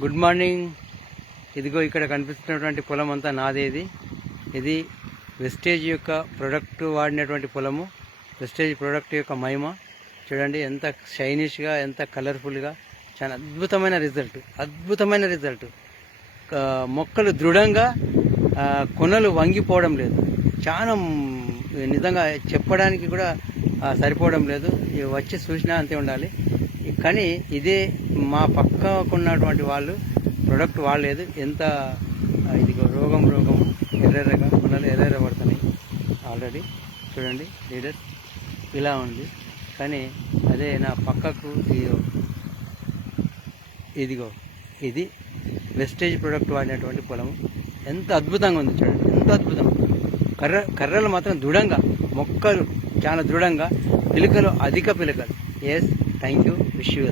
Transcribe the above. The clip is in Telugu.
Good morning. ఇదిగో ఇక్కడ కనిపిస్తున్నటువంటి పొలం అంతా నాదే. ఇది వెస్టేజ్ యొక్క ప్రొడక్ట్ వాడినటువంటి పొలము. వెస్టేజ్ ప్రొడక్ట్ యొక్క మహిమ చూడండి, ఎంత షైనిష్గా, ఎంత కలర్ఫుల్గా, చాలా అద్భుతమైన రిజల్ట్. మొక్కలు దృఢంగా, కొనలు వంగిపోవడం లేదు. చాలా నిజంగా చెప్పడానికి కూడా సరిపోవడం లేదు. వచ్చి చూసినా అంతే ఉండాలి. కానీ ఇదే మా పక్కకున్నటువంటి వాళ్ళు ప్రొడక్ట్ వాడలేదు. ఎంత ఇదిగో రోగం ఎర్రగా కొనలు ఎర్ర పడుతున్నాయి. ఆల్రెడీ చూడండి లీడర్ ఇలా ఉంది. కానీ అదే నా పక్కకు ఇదిగో ఇది వెస్టేజ్ ప్రొడక్ట్ వాడినటువంటి పొలం. ఎంత అద్భుతంగా ఉంది చూడండి, ఎంత అద్భుతం. కర్రలు మాత్రం దృఢంగా, మొక్కలు చాలా దృఢంగా, పిలకలు అధిక పిలకలు. Yes, thank you, wish you.